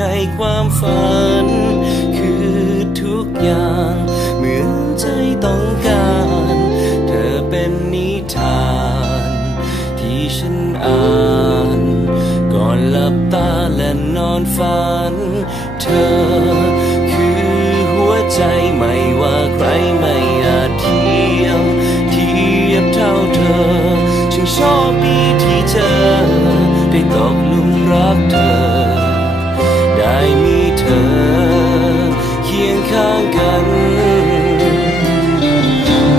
ในความฝันคือทุกอย่างเหมือนใจต้องการเธอเป็นนิทานที่ฉันอ่านก่อนหลับตาและนอนฝันเธอคือหัวใจไม่ว่าใครไม่อาจเทียบเท่าเธอฉันโชคดีที่เธอได้ตกหลุมรักเธอได้มีเธอเคียงข้างกัน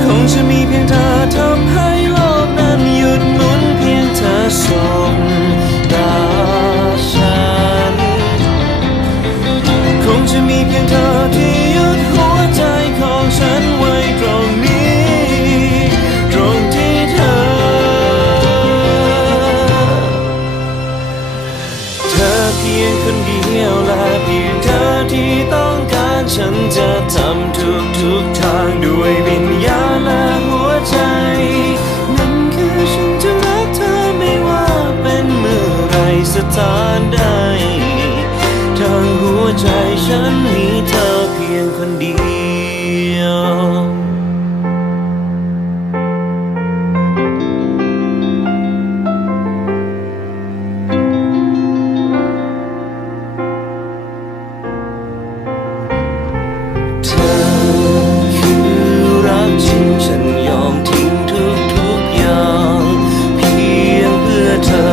คงจะมีเพียงเธอทำให้โลกนั้นหยุดหมุนเพียงเธอสบตาฉันคงจะมีเพียงเธอที่หยุดหัวใจของฉันไว้ตรงนี้ตรงที่เธอเพียงคนเดียวและเพียงเธอที่ต้องการฉันจะทำทุกทางด้วยวิญญาณและหัวใจนั่นคือฉันจะรักเธอไม่ว่าเป็นเมื่อไรสถานใดทั้งหัวใจฉันมีเธอเพียงคนเดียวฉันยอมทิ้งทุกอย่างเพียงเพื่อเธอ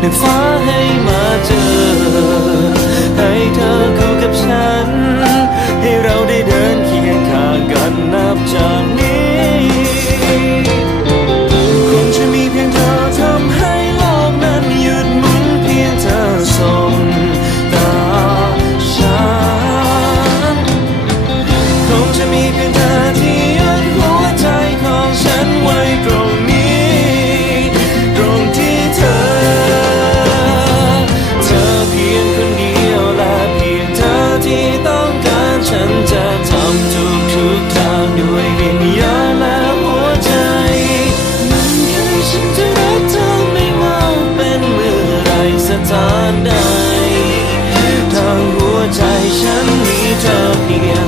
ในฟ้าให้มาเจอให้เธอคู่กับฉันให้เราได้เดินเคียงข้างกันนับจากนี้คงจะมีเพียงเธอทำให้โลกนั้นหยุดหมุนเพียงเธอสบตาฉันคงจะมีเพียงเธอที่ฉันไว้ตรงนี้ตรงที่เธอเพียงคนเดียวและเพียงเธอที่ต้องการฉันจะทำทุกทางด้วยวิญญาณและหัวใจนั่นคือฉันจะรักเธอไม่ว่าเป็นเมื่อไรสถานใดทางหัวใจฉันมีเธอเพียง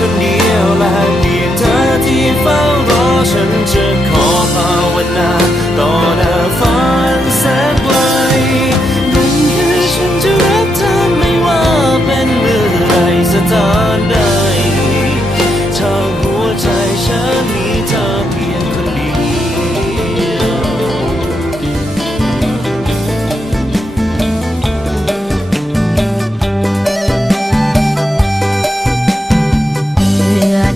คนเดียวและเพียงเธอที่เฝ้ารอฉันจะขอภาวนาต่อหน้าฝันแสนไกลนั่นคือฉันจะรักเธอไม่ว่าเป็นเมื่อไรสถานใดทางหัวใจฉันมีเธอเพียงคนเดียว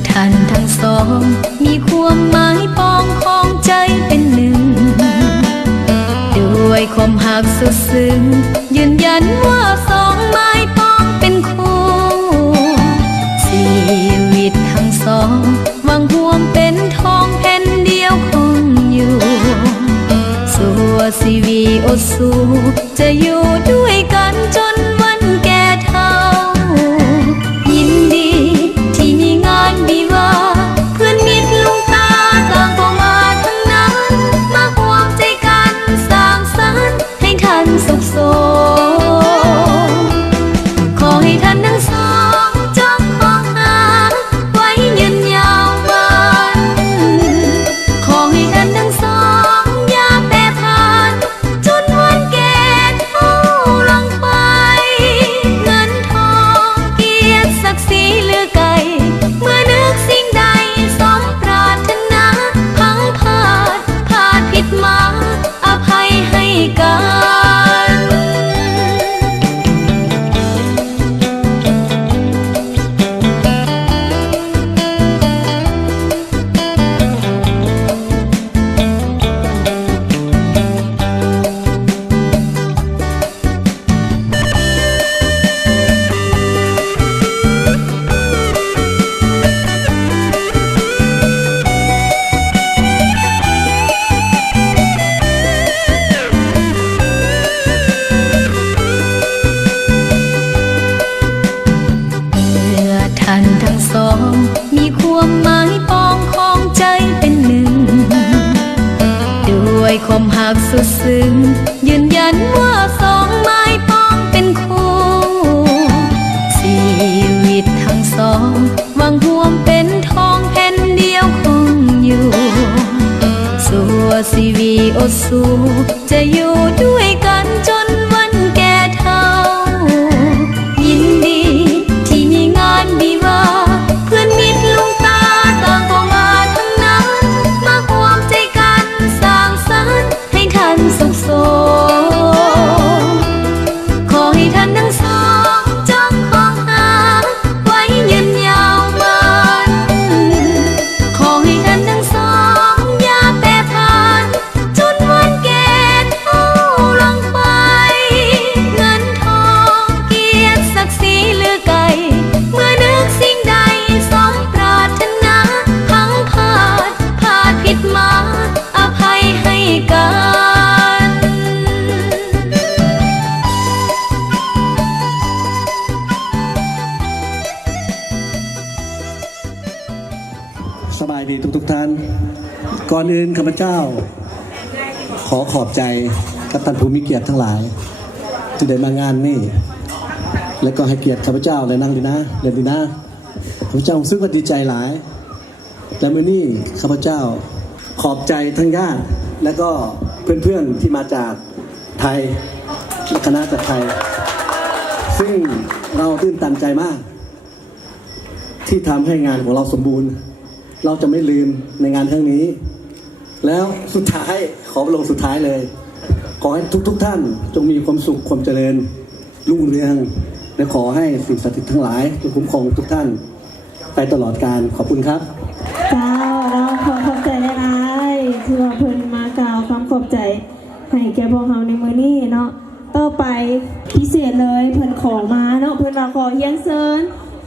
ท่านทั้งสองมีความหมายปองของใจเป็นหนึ่งด้วยความหักสุดซึ้งยืนยันว่าสองไม้ปองเป็นคู่ชีวิตทั้งสองหวังห่วงเป็นทองแผ่นเดียวคงอยู่สัวชีวีอดสู้จะอยู่ด้วยกันจนวันแก่เฒ่ายินดีที่มีงานวิวาเพื่อนมิตรลุงตาต่างก็มาทั้งนั้นมาห่วงใจกันสร้างสรรค์ให้ท่านสุขสมขอให้ท่านทั้งสองจงมองหาไว้ยืนยาววันขอให้ท่านทั้งสองอย่าแปรผันจนวันแก่เฒ่าลงไปเงินทองเกียรติศักดิ์ศรีเหลือไกลเมื่อนึกสิ่งใดสมปรารถนาพังพลาดผิดมาอภัยให้กันท่านทั้งสองมีความหมายปองของใจเป็นหนึ่งด้วยความหักสุดซึ้งยืนยันว่าสองไม้ปองเป็นคู่ ายดีทุกท่านก่อนอื่นข้าพเจ้าขอขอบใจกับท่านผู้มีเกียรติทั้งหลายที่ได้มางานนี่และก็ให้เกียรติข้าพเจ้าเลยนั่งดีนะเรียนดีนะข้าพเจ้ารู้สึกว่าดีใจหลายแต่เมื่อนี้ข้าพเจ้าขอบใจทั้งญาติและก็เพื่อนๆที่มาจากไทยและคณะจากไทยซึ่งเราตื่นตันใจมากที่ทำให้งานของเราสมบูรณ์เราจะไม่ลืมในงานครั้งนี้แล้วสุดท้ายขอลงสุดท้ายเลยขอให้ทุกท่านจงมีความสุขความเจริญรุ่งเรืองและขอให้สิ่งศักดิ์สิทธิ์ทั้งหลายจงคุ้มครองทุกท่านไปตลอดกาลขอบคุณครับเจ้าเราขอขอบใจหลายๆที่ว่าเพิ่นมากล่าวความขอบใจให้แก่พวกเราในมื้อนี้เนาะต่อไปพิเศษเลยเพิ่นขอมาเนาะเพิ่นว่าขอเรียนเชิญ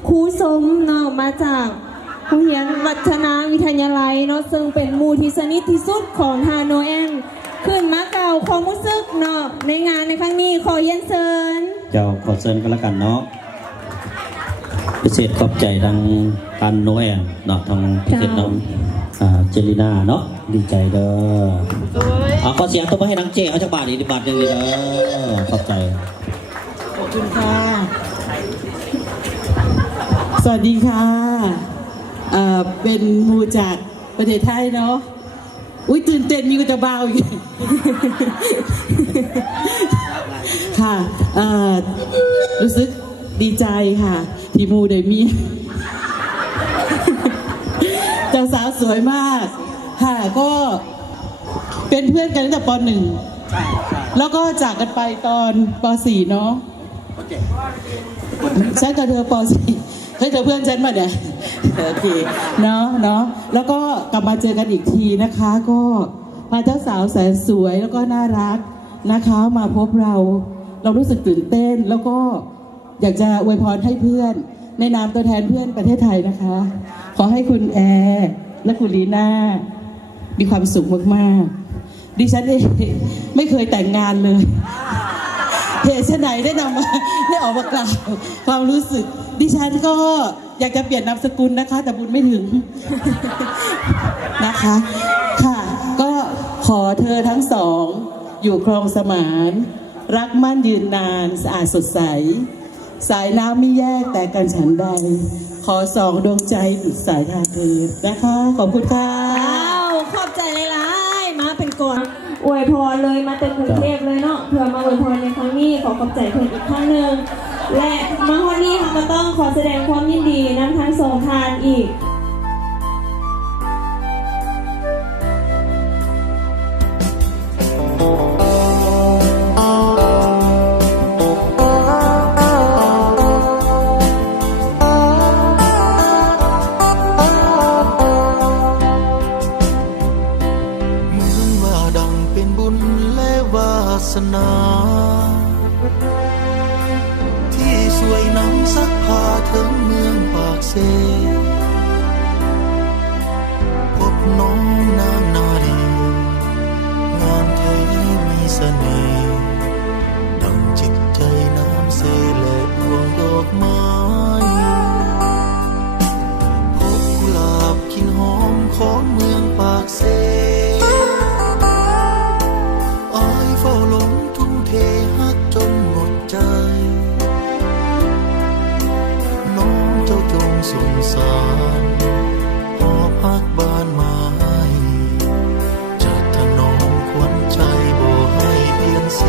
ครูสมเนาะมาจากโรงเรียนวัฒนาวิทยาลัยเนาะซึ่งเป็นหมู่ที่สนิทที่สุดของฮานอยแองขึ้นมากล่าวความรู้สึกเนาะในงานในครั้งนี้ขอเรียนเชิญเจ้าขอเชิญกันละกันเนาะพิเศษขอบใจทางการโนแอนเนาะทางพิเศษน้องเจลิน่าเนาะดีใจเด้อขอเสียงตัวให้นางเจเอาจากบาทอีกบาทหนึ่งเลยเด้อขอบใจขอบคุณค่ะสวัสดีค่ะเป็นมูจากประเทศไทยเนาะอุ้ยตื่นเต้นมีกุจะเบาอีกค่ะรู้สึกดีใจค่ะที่มูได้มีเจ้าสาวสวยมากค่ะก็เป็นเพื่อนกันตั้งแต่ป.1 แล้วก็จากกันไปตอนป.4 เนาะฉันกับเธอป.4ให้เธอเพื่อนฉันมาเนี่ยโอเคเนาะแล้วก็กลับมาเจอกันอีกทีนะคะก็พาเจ้าสาวแสนสวยแล้วก็น่ารักนะคะมาพบเรารู้สึกตื่นเต้นแล้วก็อยากจะอวยพรให้เพื่อนในนามตัวแทนเพื่อนประเทศไทยนะคะขอให้คุณแอร์และคุณลีน่ามีความสุขมากๆดิฉันเองไม่เคยแต่งงานเลยเหตุไหนได้นำมาได้ออกมากล่าวความรู้สึกดิฉันก็อยากจะเปลี่ยนนามสกุลนะคะแต่บุญไม่ถึงนะคะค่ะก็ขอเธอทั้งสองอยู่ครองสมานรักมั่นยืนนานสะอาดสดใสสายน้ำไม่แยกแต่กันฉันใดขอสองดวงใจดุจสายทานเธอนะคะขอบคุณค่ะขอบใจหลายๆมาเป็นก่อนอวยพรเลยมาแต่กรุงเทพเลยเนาะเพื่อมาอวยพรในครั้งนี้ขอขอบใจเพื่อนอีกครั้งหนึ่งและมาวันนี้ค่ะก็ต้องขอแสดงความยินดีนำทั้งสองทานอีกที่สวยน้ำซักพาถึงเมืองปากเซพบน้องนางนารีงานเทมีเสน่ห์ดังจิตใจน้ำเซและดวงดอกไม้พบกุหลาบกลิ่นหอมของเมืองปากเซสงสารหอบพักบ้านมาให้จากถนอมขวัญใจบ่ให้เพียงแส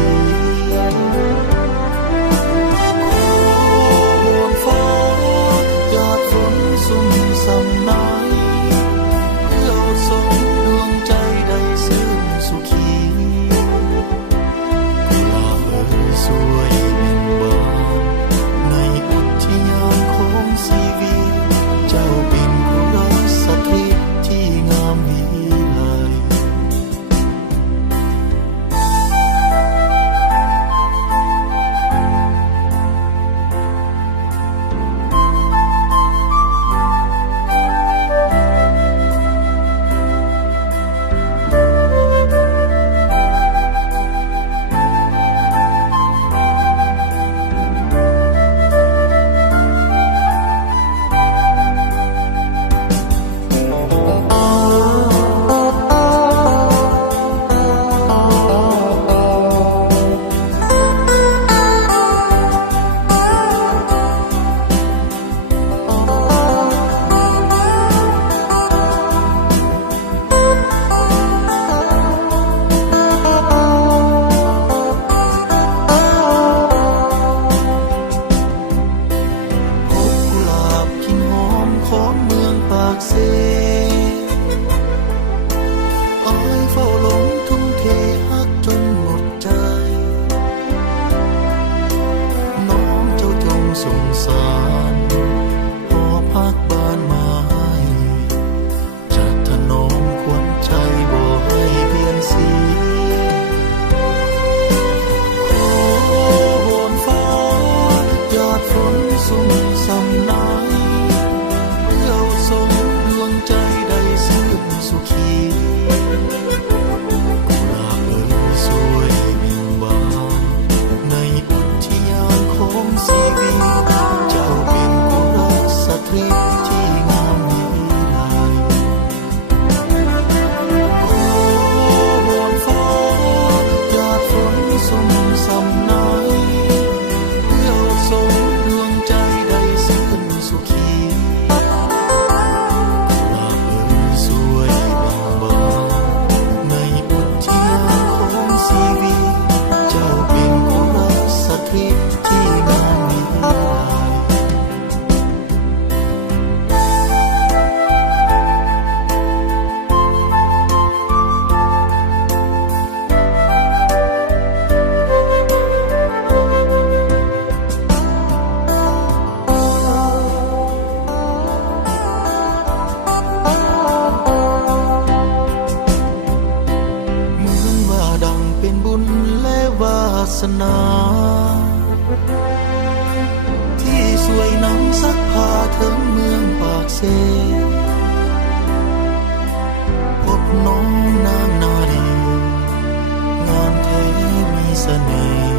สงสารพอพักบ้านไม้จะถนอมขวัญใจบ่ให้เปลี่ยนสีโอ้วอนฟ้าหยาดฝนสุ่มส่ำนายเพื่อส่งดวงใจได้ซื่นสุขีกุหลาบสวยเบ่งบานในอุทยานของชีวิตเจ้าเป็นกุลสตรีที่งามมีลายโอ้วอนฟ้าหยาดฝนสุ่มส่ำนายเพื่อส่งดวงใจได้ซื่นสุขีกุหลาบสวยเบ่งบานในอุทยานของชีวิตเจ้าเป็นกุลสตรีที่งามมีลาย เหมือนว่าดังเป็นบุญและวาสนา ที่สวยนำซักพาถึงเมืองปากเซพบน้องนางนาลีงามแท้มีเสน่ห์